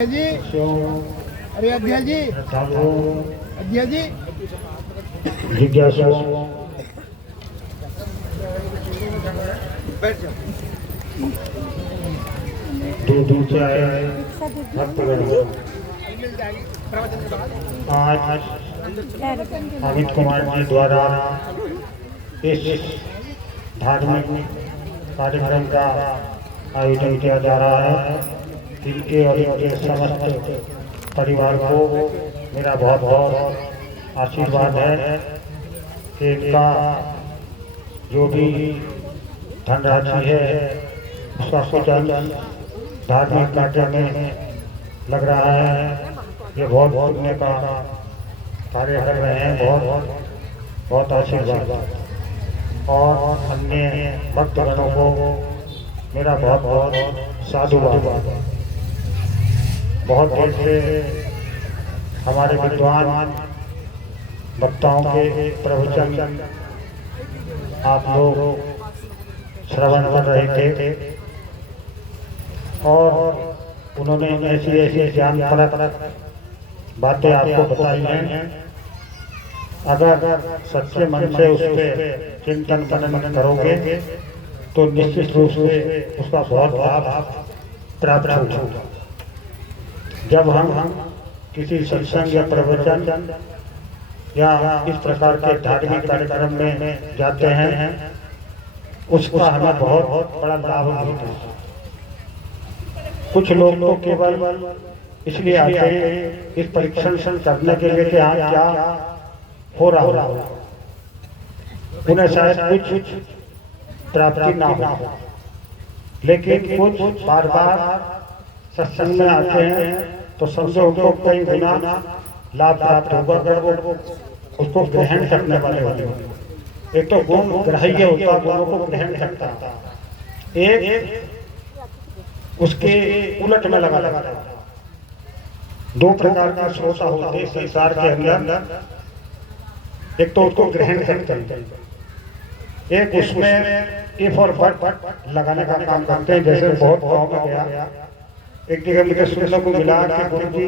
जी। अरे अध्यक्ष जी, अध्यक्ष जी, जिज्ञासु दूर दूर से आए भक्तगण आज अमित कुमार जी द्वारा इस धार्मिक कार्यक्रम का आयोजन किया जा रहा है। इनके और इनके समस्त परिवार को मेरा बहुत बहुत आशीर्वाद है कि इनका जो भी धनराशि है उसका कुछ अंश धार्मिक कार्य में लग रहा है। ये बहुत पुण्य का कार्य कर रहे हैं। बहुत बहुत आशीर्वाद और अन्य भक्तगणों को मेरा बहुत बहुत साधुवाद। बहुत देर से हमारे विद्वान वक्ताओं के प्रवचन आप लोग श्रवण कर रहे थे और उन्होंने ऐसी ऐसी ज्ञानपरक बातें आपको बताई हैं। अगर सच्चे मन से उस पर चिंतन मनन करोगे तो निश्चित रूप से उसका बहुत लाभ प्राप्त होगा। जब हम किसी सत्संग या प्रवचन या इस प्रकार के धार्मिक कार्यक्रम में जाते हैं उसका हमें बहुत बड़ा लाभ मिलता है। कुछ लोग तो केवल इसलिए आते हैं इस परीक्षण करने के लिए कि हाँ क्या हो रहा हो, उन्हें शायद कुछ प्राप्ति ना हो, लेकिन कुछ बार बार सत्संग में आते हैं तो समझो उनको कई गुना लाभ प्राप्त होगा अगर वो उसको ग्रहण करने वाले होते। एक तो गुण ग्राह्य होता, गुणों को ग्रहण करता, एक उसके उलट में लगा लगा। दो प्रकार का श्रोता होते संसार के अंदर। एक तो उसको ग्रहण करते हैं, एक उसमें इफ और बट लगाने का काम करते हैं। जैसे बहुत गाँव में गया, एक जगह मुझे सुनने को मिला कि गुरु जी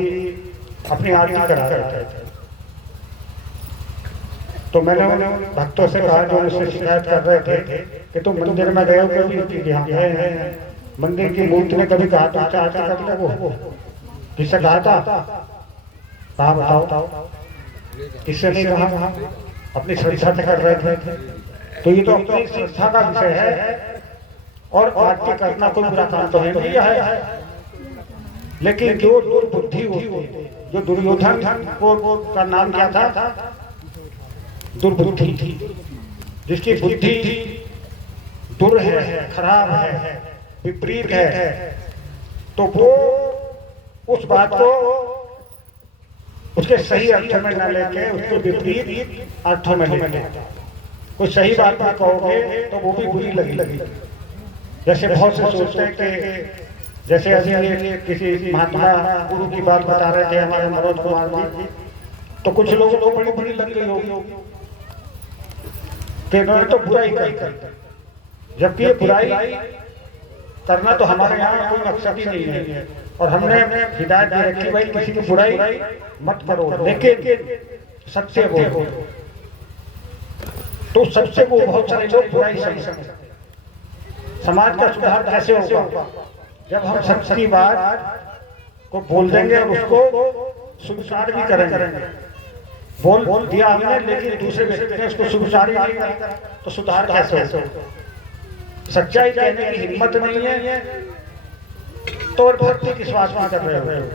अपनी आरती करा रहे थे। तो मैंने भक्तों से कहा जो मुझसे शिकायत कर रहे थे कि तुम मंदिर में गए हो, कभी यहाँ गए हैं, मंदिर की मूर्ति ने कभी कहा तो आरती कर ले, वो किससे कहा था? कहा बताओ, किससे नहीं कहा? अपनी श्रद्धा से कर रहे थे। तो ये तो अपनी श्रद्धा का विषय है और आरती करना कोई बुरा काम तो है नहीं है। लेकिन जो दुर्बुद्धि होती, जो दुर्योधन को का नाम क्या था? दुर्बुद्धि, जिसकी बुद्धि दुर है, खराब है, विपरीत है, तो वो उस बात को उसके सही अर्थ में न लेके उसको विपरीत अर्थों में लेते। कोई सही बात भी कहोगे तो वो भी बुरी लगी। जैसे बहुत से सोचते हैं कि जैसे अभी किसी महात्मा गुरु की बात बता रहे थे हमारे मनोज कुमार जी, तो कुछ लोगों को बड़ी बुरी लग गई होगी कि इन्होंने तो बुराई कर, जबकि ये बुराई करना तो हमारे यहाँ कोई मकसद ही नहीं है। और हमने हिदायत दे रखी भाई किसी की बुराई मत करो, लेकिन सच्चे बोलो। तो सच्चे को बहुत सारे लोग बुराई समझते। समाज का सुधार कैसे होगा? जब हम सच की बात को बोल देंगे और उसको स्वीकार भी करेंगे। बोल दिया हमने, लेकिन दूसरे व्यक्ति ने उसको स्वीकार ही नहीं करा तो सुधार कैसे होगा? सच्चाई कहने की हिम्मत नहीं है तो भक्ति किस बात में कर रहे हो?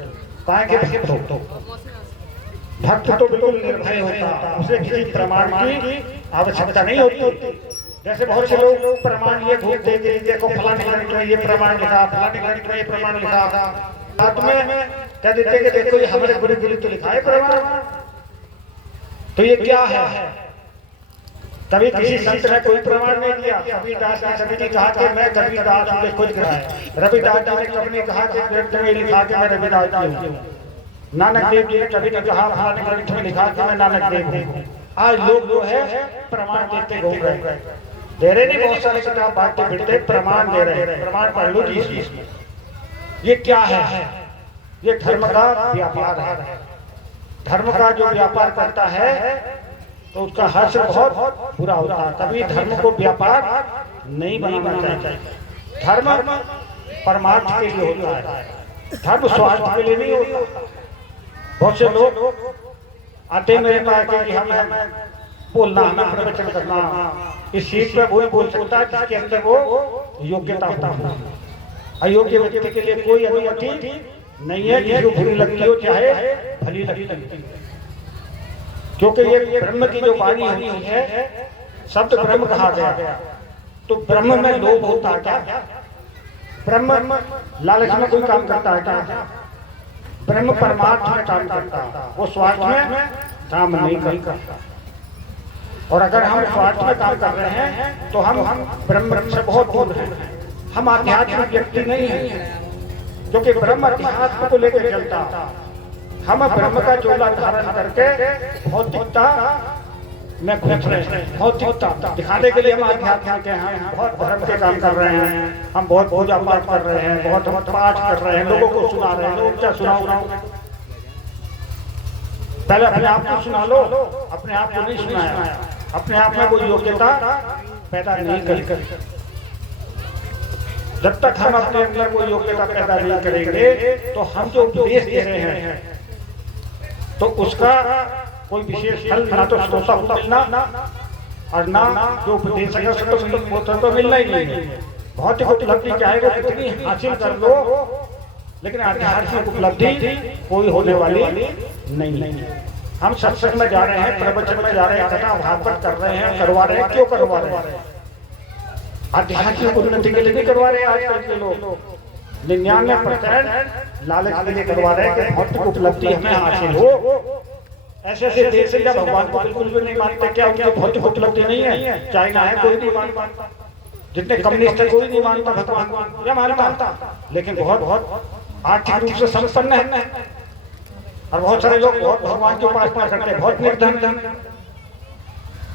काहे के भक्त हो? भक्त तो बिल्कुल निर्भय होता, उसे किसी प्रमाण की आवश्यकता नहीं होती। जैसे बहुत से लोग प्रमाण ये घूमते हैं, देखो फलाने ग्रंथ में ये प्रमाण लिखा, फलाने ग्रंथ में ये प्रमाण लिखा, साथ में कह देते कि देखो ये हमारे गुरु गुरु तो लिखा है प्रमाण। तो ये क्या है? कभी किसी संत ने कोई प्रमाण नहीं दिया। कबीरदास ने कभी नहीं कहा कि मैं कबीरदास हूँ, खुद कहा है। रविदास जी ने कभी नहीं कहा कि ग्रंथ में लिखा कि मैं रविदास जी हूँ। नानक देव जी ने कभी नहीं कहा फलाने ग्रंथ में लिखा कि मैं नानक देव हूँ। आज लोग जो है प्रमाण देते घूम रहे हैं। दे रहे नहीं, बहुत सारे किताब बांटते फिरते प्रमाण दे रहे हैं। प्रमाण पढ़ लो जी, ये क्या है? ये धर्म का व्यापार है। धर्म का जो व्यापार करता है तो उसका हर्ष बहुत बुरा होता है। कभी धर्म को व्यापार नहीं बनाना चाहिए। धर्म परमार्थ के लिए होता है, धर्म स्वार्थ के लिए नहीं होता। बहुत से लोग आते मेरे पास कि हमें बोलना, हमें प्रवचन करना, इस चीज पे वही बोल सकता है जिसके अंदर वो योग्यता हो। अयोग्य व्यक्ति के लिए कोई अनुमति नहीं है, जिसको बुरी लगती हो चाहे भली लगती हो। क्योंकि ये ब्रह्म की जो वाणी होती है, शब्द ब्रह्म कहा गया, तो ब्रह्म में लोभ होता है क्या? ब्रह्म लालच में कोई काम करता है क्या? ब्रह्म परमार्थ में काम करता है, वो स्वार्थ में काम नहीं करता। और अगर हम स्वार्थ में काम कर रहे हैं तो हम ब्रह्म से बहुत दूर हैं। हम आध्यात्मिक व्यक्ति नहीं हैं, क्योंकि ब्रह्म अध्यात्म को लेकर चलता। हम ब्रह्म का चोला धारण करके भौतिकता में घुस रहे हैं। भौतिकता दिखाने के लिए हम आध्यात्म के हैं, हम बहुत धर्म के काम कर रहे हैं, हम बहुत पूजा पाठ कर रहे हैं, बहुत हम पाठ कर रहे हैं, लोगों को सुना रहे हैं। लोग क्या सुनाओ? पहले अपने आप को सुना लो। अपने आप को नहीं सुनाया, अपने आप में कोई योग्यता पैदा नहीं करी। जब तक हम अपने अंदर कोई योग्यता पैदा नहीं करेंगे तो हम जो उपदेश दे रहे हैं तो उसका कोई विशेष फल ना तो श्रोता को मिलना और ना जो उपदेश है उसको तो मिलना ही नहीं है। भौतिक उपलब्धि चाहे वो कितनी हासिल कर लो, लेकिन आध्यात्मिक उपलब्धि कोई होने वाली नहीं है। हम सत्संग में जा रहे हैं, प्रवचन में जा रहे हैं, कथा भागवत कर रहे हैं, करवा रहे हैं। क्यों करवा रहे हैं? आध्यात्मिक उन्नति के लिए भी करवा रहे हैं। आजकल के लोग 99% लालच के लिए करवा रहे हैं कि भौतिक उपलब्धि हमें हासिल हो। ऐसे ऐसे देश से जब भगवान को बिल्कुल भी नहीं मानते, क्या उनकी भौतिक उपलब्धि नहीं है? चाइना है, कोई नहीं मानता। जितने कम्युनिस्ट है कोई नहीं मानता भगवान को, क्या मानता? लेकिन बहुत आर्थिक रूप से संपन्न है और बहुत सारे लोग बहुत भगवान की उपासना करते हैं, बहुत निर्धन।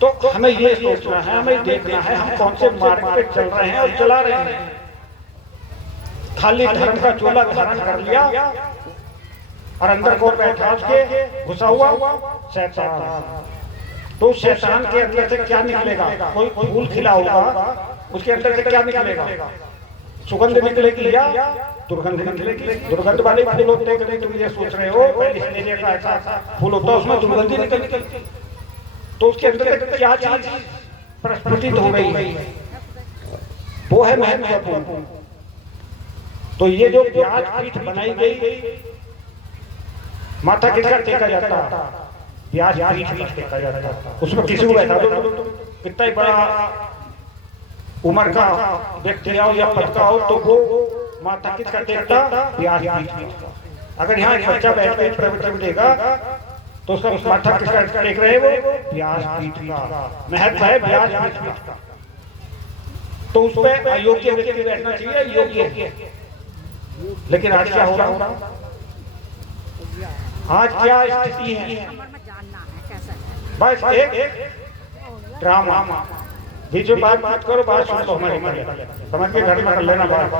तो हमें ये सोचना है, हमें देखना है हम कौन से मार्ग पे चल रहे हैं और चला रहे हैं। खाली धर्म का चोला धारण कर लिया और अंदर को बैठा के घुसा हुआ शैतान। तो शैतान के अंदर से क्या निकलेगा? कोई फूल खिला होगा, उसके अंदर से क्या निकलेगा? सुगंध निकलेगी या दुर्गंध निकलेगी? दुर्गंध वाले फूल होते हैं, तुम ये सोच रहे हो पहले का ऐसा फूल होता है, उसमें दुर्गंध निकलती। तो उसके अंदर क्या चीज प्रस्फुटित हो गई है, वो है महत्वपूर्ण। तो ये जो व्याज पीठ बनाई गई, माथा किसका टेका जाता? व्याज पीठ टेका जाता। उसमें किसी को बैठा दो, कितना ही बड़ा उम्र का व्यक्ति आओ या पद का हो, तो वो माथा किसका टेकता? व्याज पीठ। अगर यहाँ एक बच्चा बैठ के प्रवचन देगा तो उसका माथा किसका टेक रहे? वो व्याज पीठ का। महत्व है व्याज पीठ का। तो उस पर अयोग्य व्यक्ति बैठना चाहिए, योग्य। लेकिन आज क्या हो रहा? आज क्या स्थिति है? बस एक ड्रामा। बीच में बात करो, बात सुन तो हमारी समझ के घर में कर लेना बात।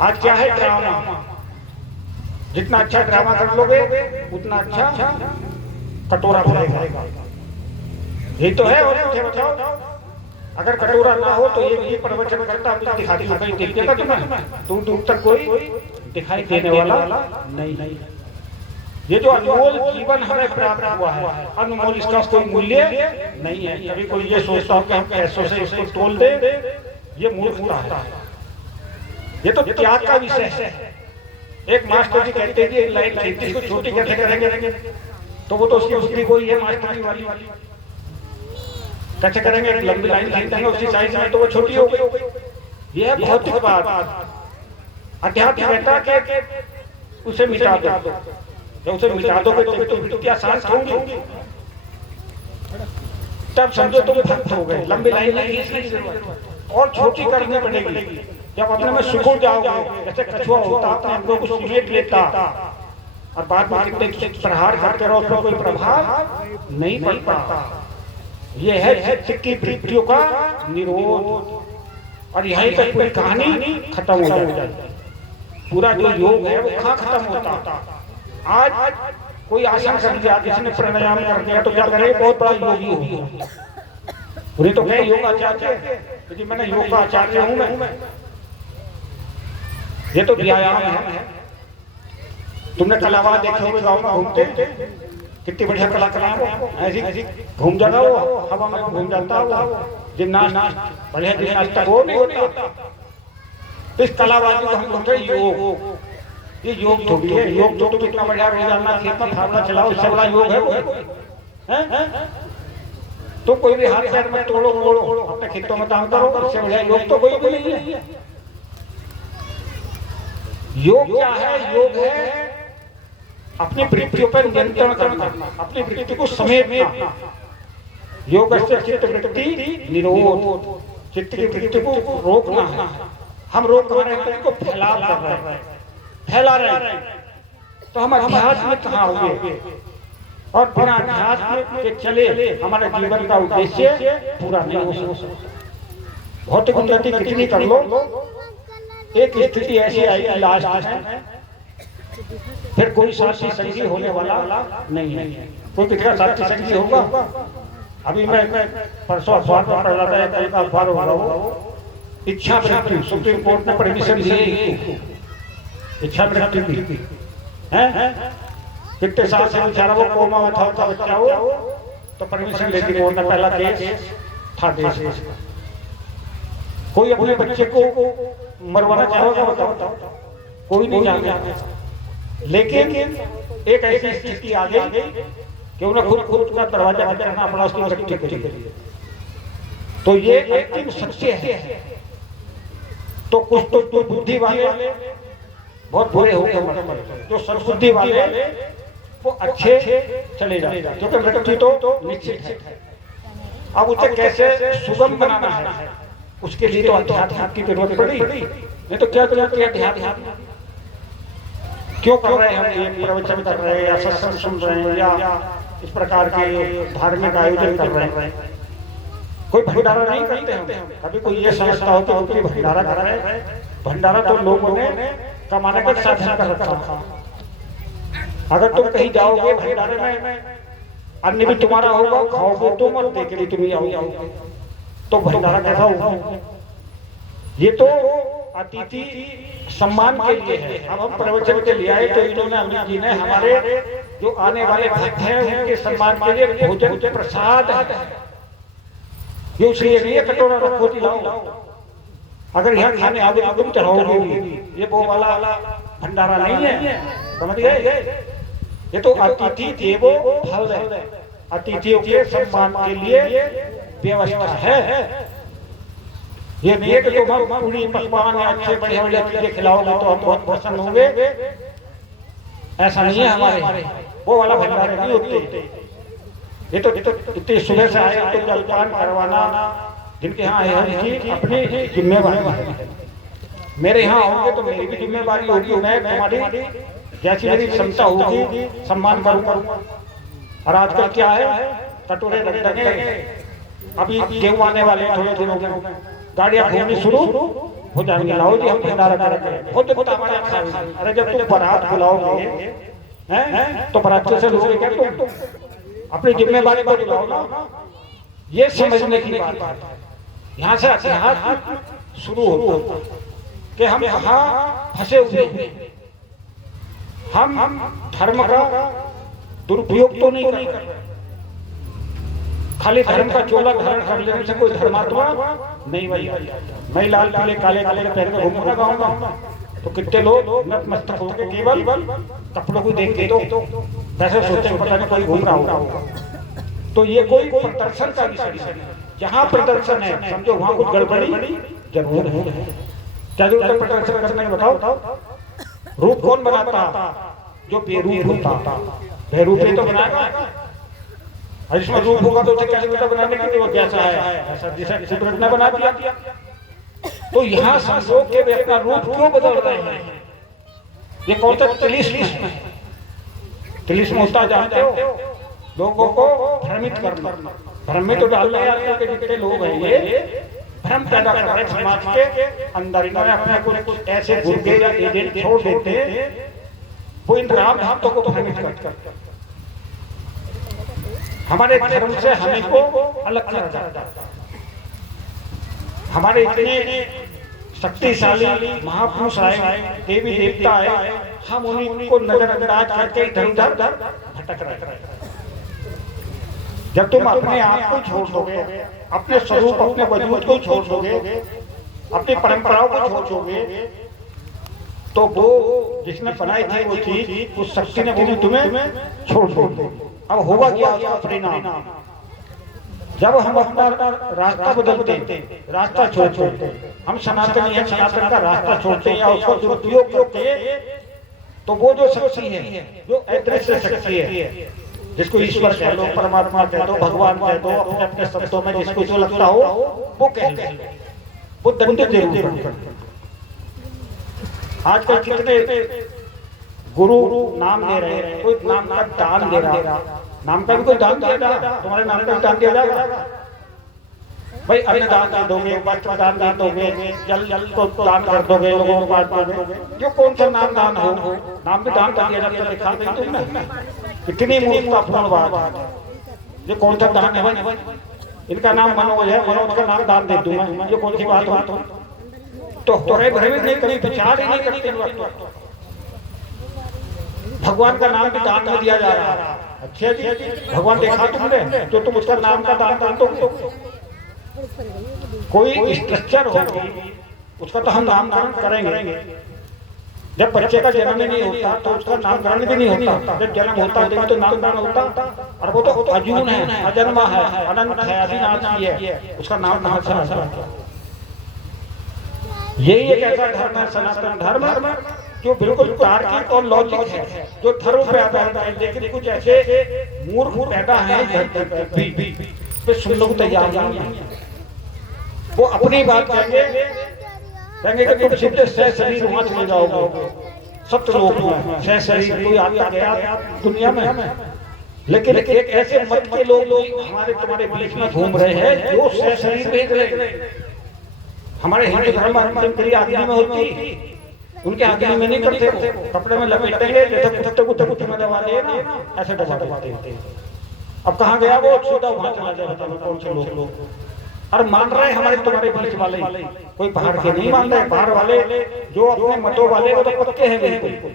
आज क्या है? ड्रामा। जितना अच्छा ड्रामा कर लोगे उतना अच्छा कटोरा भरेगा। यही तो है। और कुछ बताओ? अगर कटोरा ना हो तो ये प्रवचन करता दिखाती कहीं देख देगा तुम्हें? दूर दूर तक कोई दिखाई देने वाला नहीं। ये जो अनमोल जीवन हमें प्राप्त हुआ है, अनमोल, इसका कोई मूल्य नहीं है। कभी कोई ये सोचता हो कि हम पैसों से इसको तोल दे, ये मूर्खता है। ये तो त्याग का विषय है। एक मास्टर जी कहते हैं कि लाइन खेती को छोटी कैसे करेंगे? तो वो तो उसकी बुद्धि कोई है मास्टर जी वाली। कैसे करेंगे? लंबी लाइन खींचेंगे उसी साइज में, तो वो छोटी हो गई। ये है भौतिक बात। अध्यात्म कहता है कि उसे मिटा दो। जब उसे मिटा दोगे तो वृत्तियां शांत होंगी, तब समझो तुम भक्त हो गए। लंबी लाइन नहीं खींचने की जरूरत, और छोटी करनी पड़ेगी। जब अपने में सुखो जाओगे, जैसे कछुआ होता अपने अंगों को समेट लेता और बाद में कितने प्रहार करते रहो, उसमें कोई प्रभाव नहीं पड़ता। ये है चित्त की वृत्तियों का निरोध। और यहीं पर पूरी कहानी खत्म हो जाती है। पूरा जो योग है वो कहाँ खत्म होता। आज कोई आसन कर लिया, जिसने प्राणायाम कर दिया तो क्या करे, बहुत बड़ा योगी होगा। पूरी तो मैं योग आचार्य, क्योंकि मैंने योग का आचार्य हूं मैं। ये तो व्यायाम है। तुमने कलावा देखे होंगे गाँव में घूमते, कितनी बढ़िया कलाकार है, ऐसी घूम जाता वो, हवा में घूम जाता वो, जिम्नास्ट बढ़िया जिम्नास्ट वो नहीं होता। तो इस कलाबाजी को हम बोलते हैं योग। ये योग थोड़ी है, योग तो कितना बढ़िया रोजाना खेत में फावड़ा चलाओ, इससे बड़ा योग है वो है? तो कोई भी हाथ पैर में तोड़ो मोड़ो, अपने खेतों में काम करो, इससे बढ़िया योग तो कोई भी नहीं है। योग क्या है? योग है अपनी वृत्तियों पर नियंत्रण करना, अपनी वृत्ति को समेटना। योग से चित्त वृत्ति निरोध, चित्त की वृत्ति को रोकना है। हम रोक रहे हैं, इसको फैला रहे हैं। तो हम अध्यात्म में कहाँ हुए, और बिना अध्यात्म के चले हमारे जीवन का उद्देश्य पूरा नहीं हो सकता। भौतिक उन्नति कितनी कर लो, एक स्थिति ऐसी आई लास्ट में, फिर कोई साथी संगी होने वाला नहीं है। कोई कितना साथी संगी होगा? अभी मैं परसों अखबार में पढ़ रहा था, कल का अखबार होगा वो, इच्छा मृत्यु, सुप्रीम कोर्ट ने परमिशन दी, इच्छा मृत्यु की है। कितने साल से बेचारा वो कोमा में था बच्चा वो, तो परमिशन ले दी कोर्ट ने। पहला केस था देश में। कोई अपने बच्चे को मरवाना चाहेगा? बताओ, कोई नहीं चाहता। लेकिन एक ऐसी स्थिति आ गई कि उन्हें खुद का दरवाजा बंद करना पड़ा उसकी मृत्यु के लिए। तो ये अंतिम सत्य है। तो कुछ तो बुद्धि वाले बहुत बुरे हो गए, जो सद्बुद्धि वाले वो अच्छे चले जाए, क्योंकि मृत्यु तो निश्चित है। अब उसे कैसे सुगम बनाना है, उसके लिए तो अध्यात्म की जरूरत पड़ी। नहीं तो क्या करें, अध्यात्म क्यों कर रहे हैं हम? ये प्रवचन कर रहे हैं या सत्संग सुन रहे हैं या इस प्रकार के धार्मिक आयोजन कर रहे हैं, कोई भंडारा नहीं करते हम। कभी कोई ये समझता हो कि कोई भंडारा कर रहे हैं। भंडारा तो लोगों ने कमाने का साधन कर रखा था। अगर तुम कहीं जाओगे भंडारे में, अन्न भी तुम्हारा होगा, खाओगे तो मत देखे लिए तुम आओगे, तो भंडारा कैसा होगा? ये तो अतिथि सम्मान के लिए है। अब हम प्रवचन के लिए आए, तो इन्होंने अमित जी ने हमारे जो आने वाले भक्त हैं उनके सम्मान के लिए भोजन के प्रसाद है। ये उसलिए नहीं है कटोरा रखो जी लाओ, अगर यहाँ खाने आओगे तो तुम चढ़ाओगे। ये वो वाला भंडारा नहीं है, समझ गए? ये तो अतिथि देवो भव है, अतिथियों के सम्मान के लिए व्यवस्था है। ये नहीं है कि तुम हम पूरी पकवान या अच्छे बढ़िया बढ़िया चीजें खिलाओगे तो हम बहुत प्रसन्न होंगे। ऐसा नहीं है हमारे, वो वाला भंडारे नहीं होते। ये तो इतनी सुबह से आए तो जलपान करवाना जिनके यहाँ है उनकी अपनी जिम्मेवारी है। मेरे यहाँ आओगे तो मेरी भी जिम्मेवारी होगी, मैं तुम्हारी जैसी मेरी क्षमता होगी सम्मान करूंगा। और आजकल क्या है, कटोरे रख देंगे। अभी गेहूं आने वाले थोड़े दिनों में, गाड़ियां घूमनी शुरू हो जाएंगी, लाओ जी हम भंडारा करेंगे। खुद अरे जब तुम बारात बुलाओगे हैं तो बारात से लोगे क्या? तुम अपनी जिम्मेवारी को बुलाओ ना। ये समझने की बात है। यहाँ से अध्यात्म शुरू होता कि हम कहाँ फंसे हुए। हम धर्म का दुरुपयोग तो नहीं कर रहे। खाली धर्म का चोला धारण कर लेने से कोई धर्मात्मा नहीं बन जाता। मैं लाल पीले काले काले पहन के घूमूंगा गाँव में तो कितने लोग नतमस्तक होंगे केवल कपड़ों को देख के, तो वैसे सोचते हैं पता नहीं कोई घूम रहा होगा। तो ये कोई प्रदर्शन का विषय नहीं। जहाँ प्रदर्शन है समझो वहाँ कुछ गड़बड़ी जरूर है। क्या जरूरत है प्रदर्शन करने में? बताओ। रूप कौन बनाता? जो बेरूप होता। बेरूपी तो बनाएगा, और इसमें रूप होगा तो उसे कैसे बेटा बनाने के लिए वो कैसा है, ऐसा जैसा किसी प्रश्न बना दिया। तो यहाँ समझो कि वे अपना रूप क्यों बदल रहे हैं? ये कौन सा तिलिस्म? तिलिस्म होता जानते हो? लोगों को भ्रमित करना। भ्रमित तो डालने आते हैं कि जितने लोग हैं ये भ्रम पैदा कर रहे समाज के अंदर। इन्होंने अपने कुछ ऐसे गुर्गे या एजेंट छोड़ देते वो इन राम भक्तों को भ्रमित करते, हमारे धर्म से हमें को अलग कर जाता। हमारे इतने शक्तिशाली महापुरुष आए, देवी देवता आए, हम उन्हीं को नजरअंदाज करके इधर उधर भटक रहे। जब तुम अपने आप को छोड़ दोगे, अपने स्वरूप अपने वजूद को छोड़ दोगे, अपनी परंपराओं को छोड़ दोगे, तो वो जिसने बनाई थी वो चीज, उस शक्ति ने भी तुम्हें छोड़ दो। अब होगा क्या उसका परिणाम? जब हम अपना रास्ता बदलते, रास्ता छोड़ते, हम सनातनी है, सनातन का रास्ता छोड़ते हैं या उसको दुरुपयोग करते, तो वो जो शक्ति है, जो अदृश्य शक्ति है, जिसको ईश्वर कह लो, परमात्मा कह दो, भगवान कह दो, अपने अपने शब्दों में जिसको जो लगता हो वो कह लो, वो दंडित जरूर करते। आजकल कितने गुरु नाम दे रहे हैं, कोई नाम का दान दे रहा, नाम का भी कोई दान दे रहा, तुम्हारे नाम का दान दिया जाएगा भाई, अन्न दान दे दोगे, वस्त्र दान दे दोगे, जल को दान कर दोगे, लोगों को बांट दोगे, जो कौन सा नाम दान हो, नाम भी दान कर दिया जाता, दिखा नहीं तुमने? इतनी मूर्खतापूर्ण बात है। ये कौन सा दान है भाई? इनका नाम मनोज है, मनोज का नाम दान दे दूं मैं, ये कौन सी बात हो? तो भ्रमित नहीं करें, विचार ही नहीं करते। भगवान का नाम भी दान में दिया जा रहा है। अच्छा जी, भगवान देखा तुमने तो तुम उसका नाम का दान दो। कोई स्ट्रक्चर होगी उसका तो हम नामकरण करेंगे। जब बच्चे का जन्म नहीं होता तो उसका नामकरण भी नहीं होता, जब जन्म होता है तो नामकरण होता, और वो तो अजून है, अजन्मा है, अनंत है, अविनाशी है, उसका नाम कहां से आता? यही एक ऐसा धर्म है सनातन धर्म जो बिल्कुल तार्किक और लॉजिक है, जो धर्म पे आधारित है। लेकिन कुछ ऐसे मूर्ख पैदा है पे सुनने को तैयार नहीं है। वो अपनी बात कहेंगे कि तुम सीधे सह शरीर वहां चले जाओगे, सत्यलोक में सह शरीर कोई आता गया दुनिया में। लेकिन एक ऐसे मत के लोग हमारे तुम्हारे बीच में घूम रहे हैं जो सह शरीर भेज रहे। हमारे हिंदू धर्म अंतिम क्रिया अग्नि में होती, उनके अग्नि में नहीं करते, कपड़े में लपेटेंगे, जैसे कुत्ते को कुत्ते में दबा ले ना, ऐसे दबा देते। अब कहाँ गया वो? सीधा वहां चला गया। कौन से लोग और मान रहे हमारे तुम्हारे बीच वाले, कोई बाहर के नहीं मान रहे। बाहर वाले जो अपने मतों वाले वो तो पक्के हैं बिल्कुल।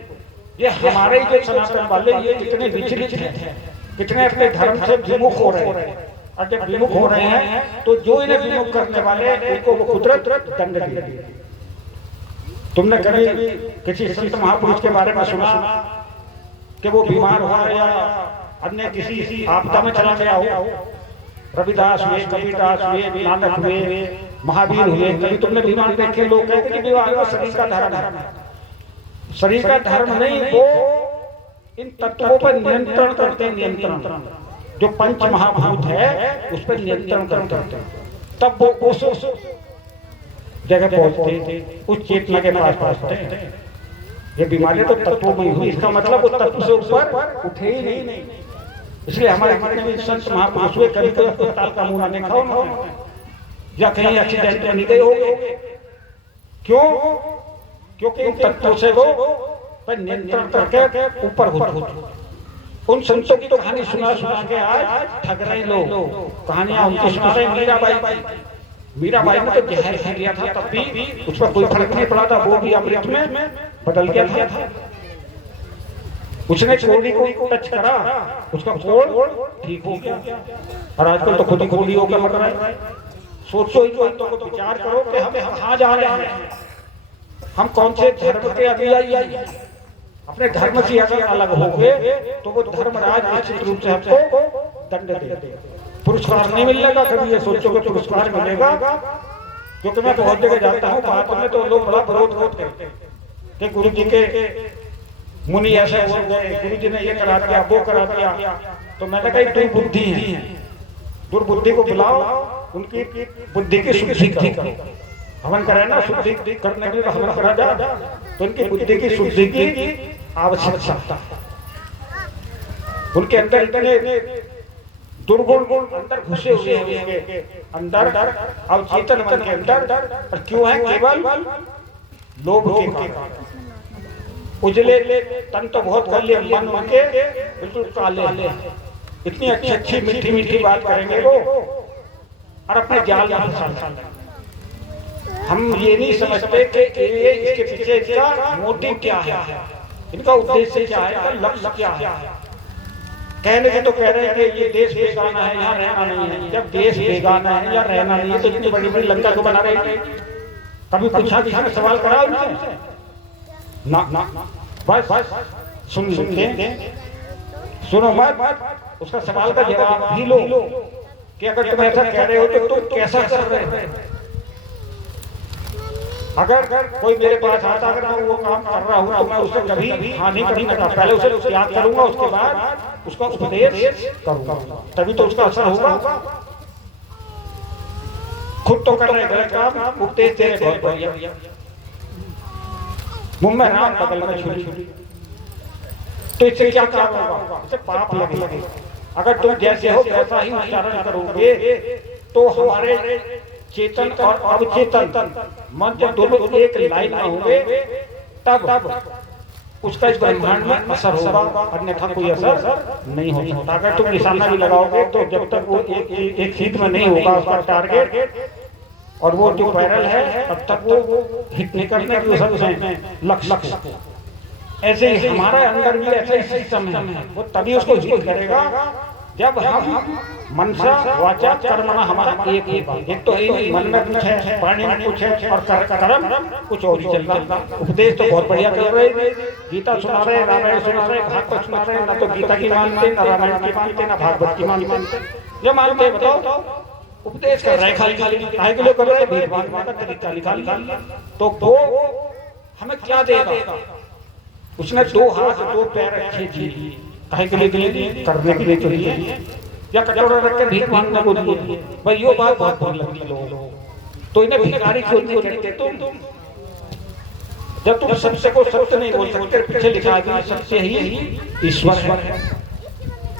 ये हमारे जो सनातन वाले ये कितने विचलित हैं, कितने अपने धर्म से विमुख हो रहे हैं। और जब विमुख हो रहे हैं तो जो इन्हें विमुख करने वाले उनको वो कुदरत दंड देती है। तुमने कभी किसी संत महापुरुष के बारे में सुना कि वो बीमार हुआ या अन्य किसी आपदा में चला गया हो? रविदास हुए, कबीरदास हुए, नानक हुए, महावीर हुए, कभी तुमने बीमार देखे? लोग कहते कि बीमार शरीर का धर्म है। शरीर का धर्म नहीं, वो इन तत्वों पर नियंत्रण करते हैं। नियंत्रण जो पंच महाभूत है उस पर नियंत्रण करते हैं, तब वो उस जगह पहुंचते, उस चेतना के पास पहुंचते हैं। ये बीमारी तो तत्वों में हुई, इसका मतलब वो तत्व से ऊपर उठे ही नहीं। इसलिए हमारे जितने भी संत महापुरुष हुए, कभी कोई अस्पताल का मुंह नहीं देखा उन्होंने, या कहीं एक्सीडेंट में नहीं गए होंगे। क्यों? क्योंकि उन तत्वों से वो पर नियंत्रण करके ऊपर होते। उन संतों की तो कहानी सुना के आज ठग रहे लोग। कहानियां उनकी सुना रहे। मीराबाई ने तो जहर खा लिया था, तब भी उस पर कोई फर्क नहीं पड़ा था, वो भी अमृत में बदल गया था। उसने कोड़ी को टच करा, उसका कोड़ ठीक हो गया। और आजकल तो खुद ही कोड़ी होकर मर रहा है। सोचो ही तो विचार करो कि हम कहाँ जा रहे हैं, हम कौन से धर्म के अनुयायी हैं। अपने धर्म से अगर अलग हो गए तो वो धर्मराज निश्चित रूप से हमको दंड दे। पुरस्कार नहीं मिलेगा कभी, ये सोचो कि पुरस्कार मिलेगा। क्योंकि मैं बहुत जगह जाता हूँ, बाद में तो लोग बड़ा विरोध करते हैं कि गुरु जी के मुनि ऐसे बोल गए, गुरु जी ने ये करा दिया, वो करा दिया। तो मैंने कहा दुर्बुद्धि है, दुर्बुद्धि को बुलाओ, उनकी बुद्धि की शुद्धि करो। हवन करे ना, शुद्धि करने के लिए हवन करा जा, तो उनकी बुद्धि की शुद्धि की आवश्यकता। उनके अंदर इतने दुर्गुण अंदर घुसे हुए हैं उनके अंदर, अवचेतन मन के अंदर। और क्यों है? केवल लोभ के कारण। उजले तन तो बहुत काले, मन उनके बिल्कुल काले हैं। इतनी अच्छी अच्छी मीठी मीठी बात करेंगे वो, और अपने जाल में फंसा लेंगे। हम ये नहीं समझते कि ये इसके पीछे इसका मोटिव क्या है, इनका उद्देश्य क्या है, इनका लक्ष्य क्या है। कहने के तो कह रहे हैं कि ये देश बेगाना है, यहाँ रहना नहीं है। जब देश बेगाना है या रहना नहीं है तो इतनी बड़ी बड़ी लंका को बना रहे हैं। कभी पूछा, किसी ने सवाल करा उनसे? ना, बस सुन लेते, सुनो मत, उसका सवाल का जवाब भी लो कि अगर तुम ऐसा कह रहे हो तो तुम कैसा कर रहे हो। अगर कोई मेरे पास आता, अगर मैं वो काम कर रहा हूँ तो मैं उससे कभी हानि करने का, पहले उसे त्याग करूंगा, उसके बाद उसका उपदेश करूंगा, तभी तो उसका असर होगा। खुद तो कर रहे गलत काम, उपदेश दे रहे बहुत बढ़िया, मुंह में राम बगल में छुरी, तो इससे क्या काम होगा? इससे पाप लगेगा। अगर तुम जैसे हो वैसा ही उच्चारण करोगे तो हमारे चेतन और अवचेतन मन जब दोनों एक लाइन में होंगे तब उसका इस ब्रह्मांड में असर होगा, अन्यथा कोई असर नहीं हो सकता। अगर तुम निशाना भी लगाओगे तो जब तक वो एक सीध में नहीं होगा उसका टारगेट, और वो जो पैरल है तब तक वो हिट नहीं करने की लक्ष्य। ऐसे ही हमारा अंदर भी ऐसा ही सिस्टम है, वो तभी उसको हिट करेगा जब हम मनसा वाचा कर्मणा हमारा एक तो मन में कुछ है, वाणी में कुछ है, और कर्म कुछ और चल रहा। उपदेश तो बहुत बढ़िया कर रहे हैं, गीता सुना रहे, रामायण सुना रहे, भागवत सुना रहे, ना तो गीता की मानते, ना रामायण की मानते, ना भागवत की मानते। ये मानते हैं? बताओ। उपदेश कर रहे खाली काहे के लिए कर रहे, भेदभाव का तरीका निकाल। तो वो हमें क्या देगा? उसने 2 हाथ 2 पैर अच्छे दिए, काहे के लिए? करने के लिए तो दिए, या कटोरा रख के भीख मांगने को दिए? भाई ये बात बहुत बुरी लगती लोगों। तो इन्हें भिखारी क्यों नहीं कहते तुम? जब तुम सत्य को सत्य नहीं बोल सकते, पीछे लिखा है सत्य ही ईश्वर है,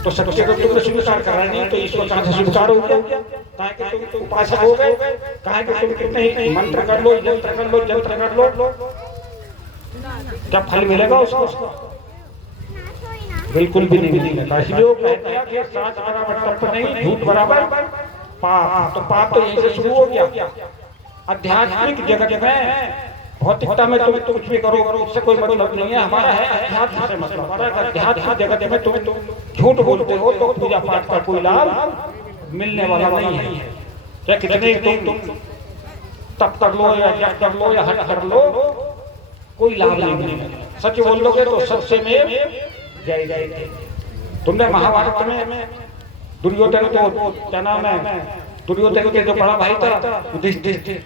तो सत्य को तुमने स्वीकार करा नहीं तो ईश्वर कहाँ से स्वीकार हो गया? काहे कि तुम उपासक हो गए, काहे कि तुम कितने मंत्र कर लो, यंत्र कर लो, जंत्र कर लो, क्या फल मिलेगा उसको? बिल्कुल भी नहीं मिलेगा। इसलिए वो कहते हैं कि साच बराबर तप नहीं, झूठ बराबर पाप। तो पाप तो यहीं से शुरू हो गया। आध्यात्मिक जगत में, भौतिकता में तुम कुछ भी करो, उससे कोई मतलब नहीं है। हमारा है अध्यात्म से मतलब। हमारा आध्यात्मिक जगत में तुम झूठ बोलते हो तो पूजा पाठ का कोई लाभ मिलने वाला नहीं है। क्या कितने तुम तप कर लो या जप कर लो या हट कर लो, कोई लाभ नहीं मिलेगा। सच बोल लोगे तो सबसे में जय जय। तुमने महाभारत में दुर्योधन को, क्या नाम है, दुर्योधन के जो बड़ा भाई था युधिष्ठिर,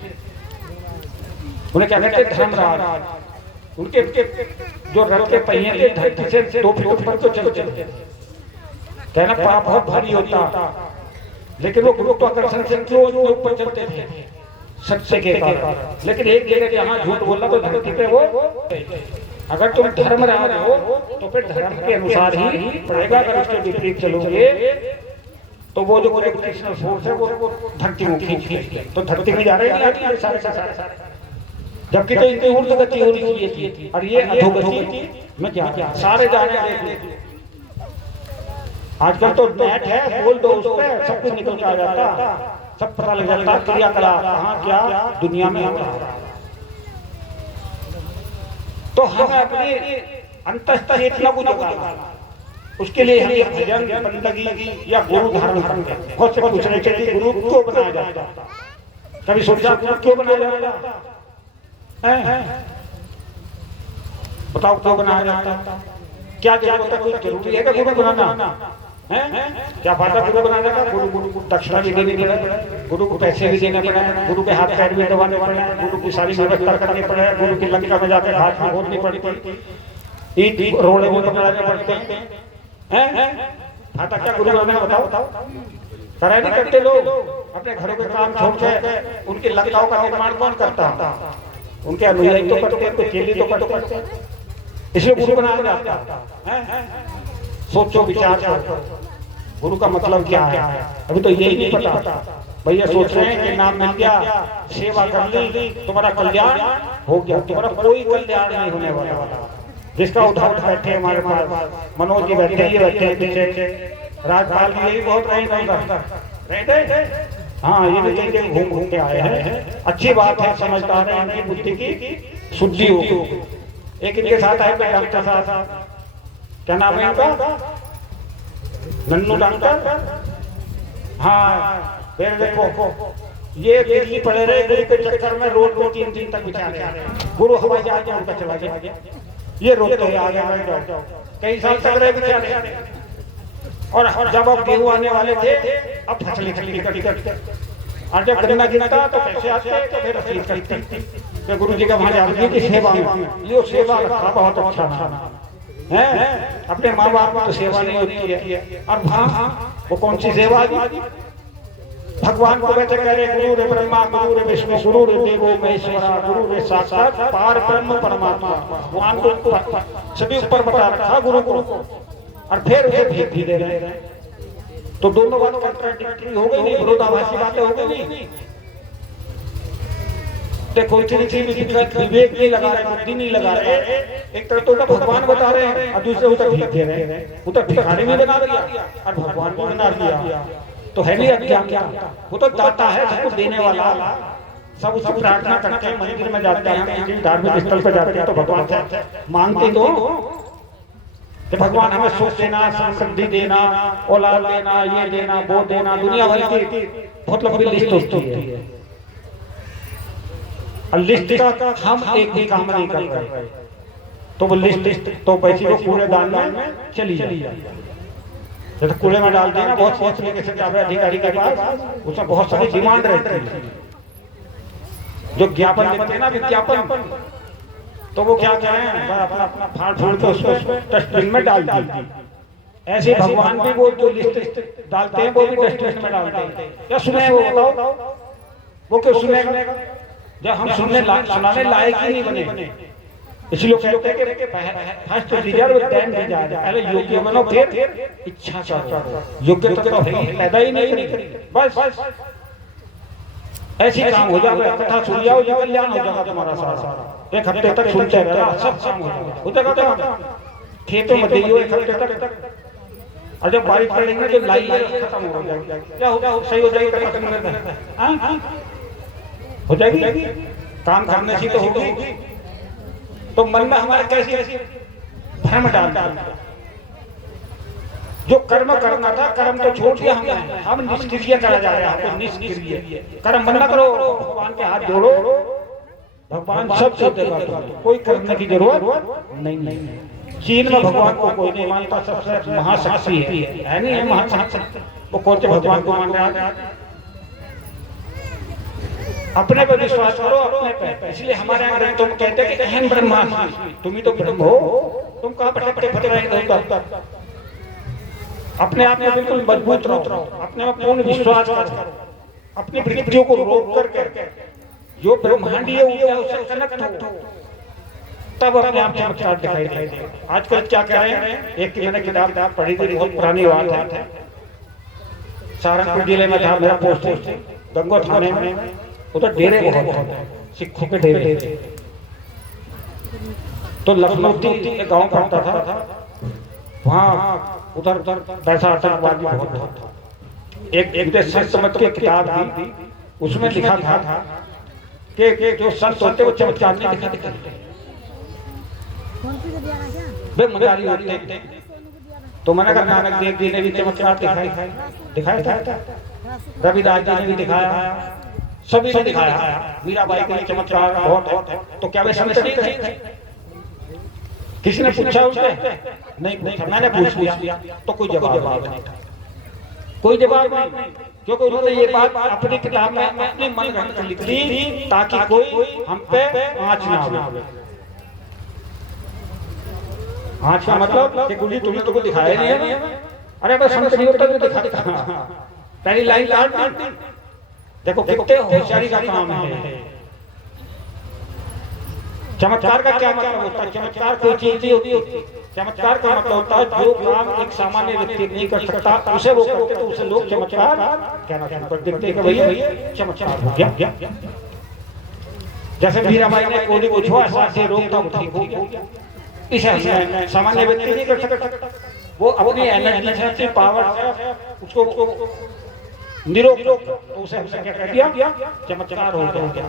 उन्हें क्या कहते? धर्मराज। उनके जो रथ के पहिए थे धरती से 2 फीट ऊपर तो चलते थे। कहना पाप बहुत भारी होता, लेकिन वो गुरुत्वाकर्षण से क्यों ऊपर चलते थे? सत्य के कारण। लेकिन एक जगह जहाँ झूठ बोलना तो धरती पे वो, अगर तुम धर्मराज हो तो फिर धर्म के अनुसार ही पड़ेगा। अगर उसके विपरीत चलोगे तो वो जो ग्रेविटेशनल फोर्स है वो धरती को खींच, तो धरती में जा रहे हैं सारे, जबकि तो इतनी ऊर्ध गति हो रही थी और ये अधोगति में क्या सारे जा रहे हैं। आजकल तो नेट है, बोल दो उस पर सब कुछ निकल के आ जाता, सब पता लग जाता क्रियाकलाप कहाँ क्या दुनिया में हो रहा है। तो हम अपनी अंतस्थ चेतना को जगाना, उसके लिए हम भजन, बंदगी या गुरु धारण करते हैं। बहुत से पूछने के लिए गुरु क्यों बनाया जाता? कभी सोचा क्यों बनाया जाता है? बताओ क्यों बनाया जाता? क्या जरूरत है? कोई जरूरी है क्या गुरु बनाना है? क्या फायदा गुरु बनाने का? गुरु को दक्षिणा भी देनी पड़े, गुरु को पैसे भी देने पड़े, गुरु के हाथ पैर भी दबाने पड़े, गुरु की सारी व्यवस्था करनी पड़े, गुरु की लंका में जाकर घाट में घोटनी पड़ती, ईट रोड़े में बनाने पड़ते हैं। खाता क्या गुरु बनाने? बताओ। कराए नहीं करते लोग। अपने घरों के काम छोड़ के उनकी लंकाओं का निर्माण कौन करता? उनके अनुयायी तो करते, उनके चेले तो करते, इसलिए गुरु बनाया जाता है। सोचो, विचार करो। गुरु का मतलब क्या है अभी तो यही नहीं पता। भैया सोच रहे हैं कि नाम मिल गया, सेवा कर ली, तुम्हारा कल्याण हो गया। तुम्हारा कोई कल्याण नहीं होने वाला। जिसका उदाहरण बैठे हमारे पास, मनोज जी बैठे, ये बैठे हैं पीछे, राजपाल जी यही बहुत रहे। हाँ, ये भी कहीं घूम घूम के आए हैं। अच्छी बात है, समझदार है, इनकी बुद्धि की शुद्धि हो। एक इनके साथ आए थे डॉक्टर साहब, क्या नाम है इनका? नन्नू डॉक्टर। हाँ, फिर देखो ये दिल्ली पड़े रहे, गुरु के चक्कर में रोड को 3 दिन तक बिछा रहे। गुरु हवाई जहाज में उनका चला गया, ये रोते आ गया, कई साल तक रहे बिछा रहे। और जब अब गेहूं आने वाले थे, अब फसलें कट, और जब गन्ना गिरता तो पैसे आते, तो फिर रसीद कटती। तो गुरु जी का वहां जाती की सेवा में, ये सेवा रखा बहुत अच्छा है। अपने माँ बाप की तो सेवा नहीं होती है। अब हाँ, वो कौन सी सेवा है? भगवान को वैसे कह रहे, गुरु रे ब्रह्मा, गुरु रे विष्णु, गुरु रे देवो महेश्वरा, गुरु रे साक्षात पार ब्रह्म परमात्मा। भगवान को सभी ऊपर बता रखा गुरु को, और फिर उसे भीख भी दे रहे हैं। तो दोनों बात कॉन्ट्राडिक्टरी हो गई नहीं, विरोधाभासी बातें हो गई नहीं। देखो विवेक नहीं लगा रहे, बुद्धि नहीं लगा रहे। एक तरफ तो भगवान बता रहे हैं और दूसरे उधर भीख दे रहे हैं। उधर भिखारी भी बना दिया और भगवान भी बना दिया। तो है नहीं अज्ञान, वो तो दाता है, सबको देने वाला। सब उससे प्रार्थना करते हैं, मंदिर में जाते हैं, धार्मिक स्थल पर जाते हैं, तो भगवान से मांगते तो कि भगवान हमें सुख देना, समृद्धि देना, औलाद देना, ये देना, वो देना। दुनिया भर की बहुत लंबी लिस्ट होती है, और लिस्ट का हम एक भी काम नहीं कर रहे, तो वो लिस्ट तो पैसे को कूड़ेदान में चली जाए। तो कूड़े में डाल देना, बहुत सोच लेके से जावे अधिकारी के पास, उसमें बहुत सारी डिमांड रहती है। जो ज्ञापन देते हैं ना, विज्ञापन, तो वो क्या करें, अपना अपना फाड़ फूड़ के उसको डस्टबिन में डाल दी। ऐसे भगवान भी वो जो लिस्ट डालते हैं वो भी डस्टबिन में डालते हैं। क्या सुने वो बताओ, वो क्यों सुनेगा जब हम सुनाने लायक ही नहीं बने? इसलिए कहते हैं कि फर्स्ट डिजायर देन डिजायर, पहले योग्य बनो फिर इच्छा करो। योग्यता तो पैदा ही नहीं करी, बस ऐसी काम हो जाए, कथा सुन जाओ, ये कल्याण हो जाएगा तुम्हारा सारा। एक हफ्ते तक सुनते रहना, सब काम हो जाएगा। खेतों में देखिए एक हफ्ते तक, और जब बारिश पड़ेगी जो लाई खत्म हो जाएगी, क्या होगा, सही हो जाएगी, हो जाएगी। काम करने से तो होगी। तो मन में हमारे कैसी भ्रम डाल, जो कर्म करना था कर्म तो छोड़ दिया हमने, हम निष्क्रिय करा जा रहे हैं। निष्क्रिय कर्म बंद करो, भगवान के हाथ जोड़ो, भगवान सब देगा, कोई करने की जरूरत नहीं। चीन में भगवान को कोई नहीं मानता, सबसे महाशक्ति है नहीं है महाशक्ति, वो कौन से भगवान को मान रहा है? अपने पर विश्वास करो, अपने पे। इसलिए हमारे यहाँ तुम कहते हैं कि अहम ब्रह्मास्मि, तुम ही तो ब्रह्म हो, तुम कहाँ भटकते फिर रहे हो? अपने आप में बिल्कुल मजबूत रहो, अपने में पूर्ण विश्वास करो, अपनी वृत्तियों को रोक करके जो ब्रह्मांडीय है उससे कनेक्ट हो, तब अपने आप चमत्कार दिखाई देगा। आजकल क्या कह रहे हैं, एक मैंने किताब पढ़ी थी, बहुत पुरानी बात है, सहारनपुर जिले में था मेरा पोस्ट, गंगो थाने में, उधर डेरे बहुत होते हैं, सिखों के डेरे। तो लखनऊ एक गांव पड़ता था, वहाँ उधर पैसा आतंकवादी बहुत था। एक संत मत की किताब थी, उसमें लिखा था कि जो संत होते वो चमत्कार नहीं दिखाते, बेमजारी होते। तो मैंने कहा नानक देव जी ने भी चमत्कार दिखाया था, रविदास जी ने भी दिखाया, सभी ने दिखाया, मीराबाई का चमत्कार बहुत है। तो क्या वे संत नहीं थे? किसी ने पूछा उससे? नहीं पूछा, मैंने पूछ लिया, तो कोई जवाब नहीं, कोई जवाब नहीं, क्योंकि उन्होंने ये बात अपनी किताब में अपने मन में लिख दी ताकि कोई हम पे आँच ना आवे। आँच का मतलब कि गुरु तुम्हें तो दिखाया नहीं है, अरे बस संत नहीं होता तो दिखाता, पहली लाइन काट दी। देखो कितने होशियारी का काम है। चमत्कार का क्या मतलब होता है? चमत्कार कोई चीज होती है चमत्कार का मतलब होता है जो काम एक सामान्य व्यक्ति नहीं कर सकता उसे वो करते तो उसे लोग चमत्कार कहना शुरू कर देते हैं कि भैया चमत्कार हो गया। जैसे मीराबाई ने कोली को छुआ, सांसें रोकता वो ठीक हो गया। इसे सामान्य व्यक्ति नहीं कर सकता, वो अपनी एनर्जी से, अपनी पावर से उसको निरोग, तो उसे हमसे क्या कह दिया, चमत्कार हो गया।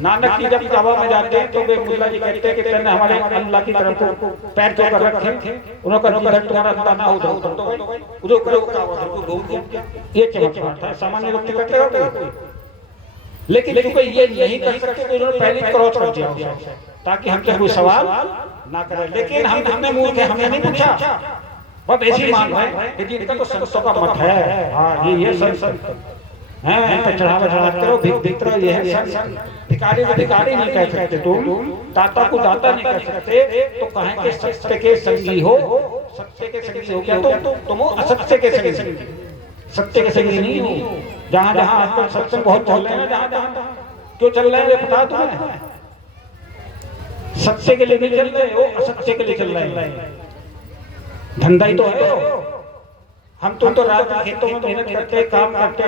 नानक की जब काबा में जाते हैं तो वे मुल्ला जी कहते हैं कि तेने हमारे अल्लाह की तरफ को पैर क्यों कर रखे, उन्होंने कहा तुम्हारा खुदा ना उधर उधर तो उधर करो काबा को घूम गया। ये चमत्कार था, सामान्य व्यक्ति करते होते, लेकिन क्योंकि ये नहीं कर सकते तो उन्होंने पहले क्रॉस कर दिया ताकि हमसे कोई सवाल ना करे। लेकिन हम कितने मूर्ख हैं, हमने नहीं पूछा, बस ऐसी मान है कि इनका तो संतों का मत है। हाँ ये संत हैं, तो चढ़ावा करो, भिक करो, ये है संत। भिखारी को भिखारी नहीं कह सकते तुम, दाता को दाता नहीं कह सकते, तो कहें कि सत्य के संगी हो, सत्य के संगी हो क्या तुम असत्य के संगी, सत्य के संगी नहीं हो। जहां जहां आजकल सत्संग बहुत चल रहे हैं, जहां जहां क्यों चल रहे हैं पता तुम्हें? सत्य के लिए नहीं चल रहे हो, असत्य के लिए चल रहे हैं। धंधा ही तो है। हम तुम तो रात में खेतों में मेहनत करते, काम करते,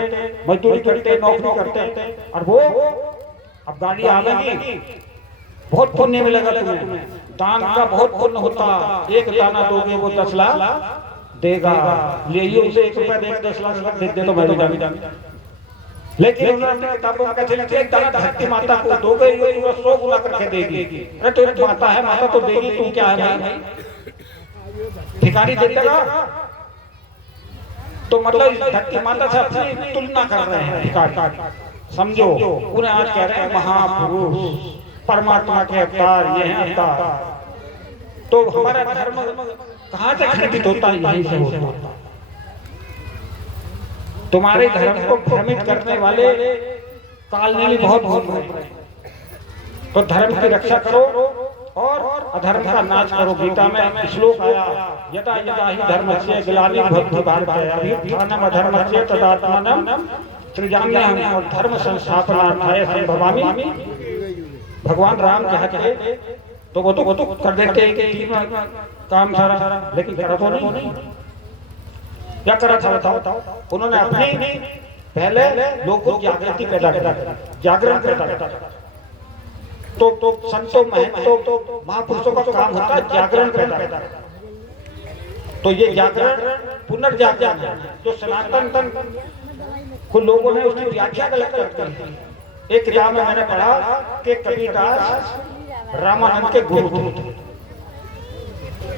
मजदूरी करते, नौकरी करते, और वो अब गाड़ी आवेगी, बहुत पुण्य मिलेगा तुम्हें। दान का बहुत पुण्य होता, एक दाना दोगे वो 10 लाख देगा। ले उसे 1 रुपया देगा, 10 लाख दे तो मैं भी जाऊंगा। लेकिन उन्होंने किताबों में कहते एक दाना धरती माता को दोगे, ये पूरा 100 गुना करके देगी। अरे तो माता है, माता तो देगी, तुम क्या है भाई? भिखारी दे देगा तो मतलब धरती माता से अपनी तुलना कर रहे हैं भिखारी, समझो। उन्हें आज कह रहे हैं महापुरुष, परमात्मा के अवतार, ये हैं अवतार। तो हमारा धर्म कहां से खंडित होता है? यहीं से होता है। तुम्हारे धर्म को भ्रमित करने वाले कालनेमी बहुत बहुत, तो धर्म की रक्षा करो और अधर्म का नाश करो। गीता में श्लोक आया, यदा यदा ही धर्मस्य ग्लानिर्भवति भारत अभ्युत्थानम् अधर्मस्य तदात्मानं सृजाम्यहम् और धर्म संस्थापनार्थाय संभवामि। भगवान राम कहते तो वो तो कर देते काम सारा, लेकिन करा तो नहीं। क्या करा था बताओ? उन्होंने अपनी पहले लोगों को जागृति पैदा करा, जागरण पैदा करा। तो संतों महंतों तो महापुरुषों का काम होता है जागरण पैदा। तो ये जागरण पुनर्जागरण है, जो सनातन को लोगों ने उसकी व्याख्या गलत कर दी। एक किताब में मैंने पढ़ा कि कबीरदास रामानंद के गुरु थे।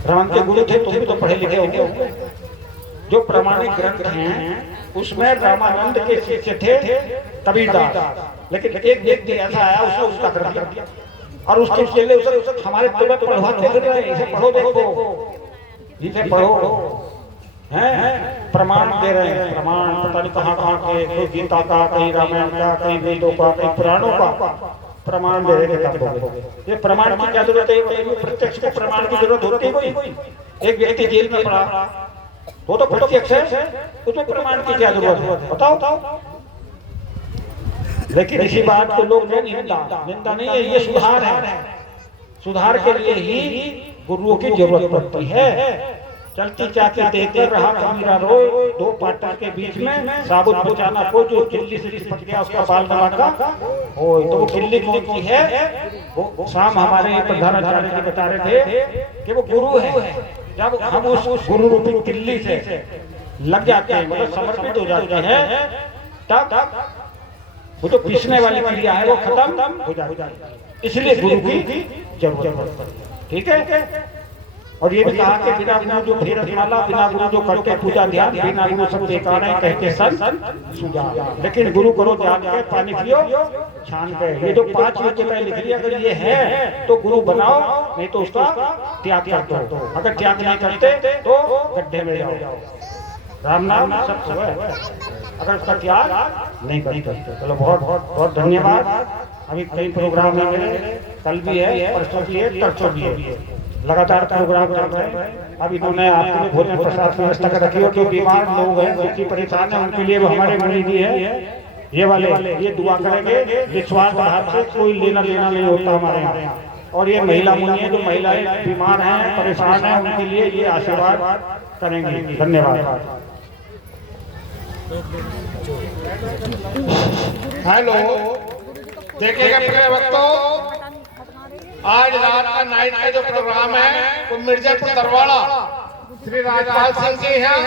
राम के गुरु थे, तुम भी तो पढ़े लिखे होंगे। जो प्रमाणिक ग्रंथ हैं उसमें रामानंद के शिष्य थे कबीरदास, लेकिन एक व्यक्ति ऐसा आया उसने उसका कर दिया और उसके चेले उसे हमारे तुम्हें पढ़वाते रहे, इसे पढ़ो, देखो इसे पढ़ो, हैं प्रमाण दे रहे हैं। प्रमाण पता नहीं कहाँ के, कोई गीता का, कहीं रामायण का, कहीं वेदों का, कहीं पुराणों का प्रमाण दे रहे थे। ये प्रमाण की क्या जरूरत है? प्रत्यक्ष के प्रमाण की जरूरत होती है कोई? एक व्यक्ति जेल में पड़ा, वो तो प्रत्यक्ष है, उसमें प्रमाण की क्या जरूरत है? बताओ। लेकिन इसी बात को लोग निंदा नहीं है, ये सुधार है। सुधार के लिए ही गुरुओं की जरूरत पड़ती है। चलती चाहती देखकर रहा कबीरा रोए, 2 पार्टनर के बीच में साबुत पहुंचाना, कोई जो किल्ली से चिपक गया उसका बाल दबाका हो, तो वो किल्ली कौन की है? वो शाम हमारे प्रधानाचार्य जी बता रहे थे कि वो गुरु है। जब हम उस गुरु रूपी किल्ली से लग जाते हैं, मतलब समर्पित हो जाते हैं, तब वो जो पीसने वाली क्रिया है वो खत्म हो जाती है। इसलिए गुरु की जरूरत पड़ती है। ठीक है। और ये भी कहा कि बिना गुरु जो फेरत माला, बिना गुरु जो करके पूजा ध्यान, बिना गुरु सब बेकार है कहते संत सुजान। लेकिन गुरु करो जान के, पानी पियो छान के। ये जो 5 योग्यताएं लिख ली, अगर ये है तो गुरु बनाओ, नहीं तो उसका त्याग कर दो। अगर त्याग नहीं करते तो गड्ढे में जाओ। राम नाम सब है, अगर उसका त्याग नहीं करते। चलो बहुत धन्यवाद। अभी कई प्रोग्राम है मेरे, कल भी है, परसों भी है, तरसों भी है, लगातार प्रोग्राम चल रहे हैं। अब इन्होंने आपके लिए भोजन प्रसाद की व्यवस्था कर रखी हो। जो बीमार लोग हैं, जो परेशान है, उनके लिए हमारे मुरीदी है ये वाले, ये दुआ करेंगे। निस्वार्थ भाव से, कोई लेना देना नहीं होता हमारे यहाँ। और ये महिला मुनि है, जो महिलाएं बीमार हैं, परेशान हैं, उनके लिए ये आशीर्वाद करेंगे। धन्यवाद। हेलो, देखिएगा प्रिय भक्तों, आज रात का नाइट का जो प्रोग्राम है वो मिर्जापुर दरवाड़ा श्री राजपाल सिंह जी हैं।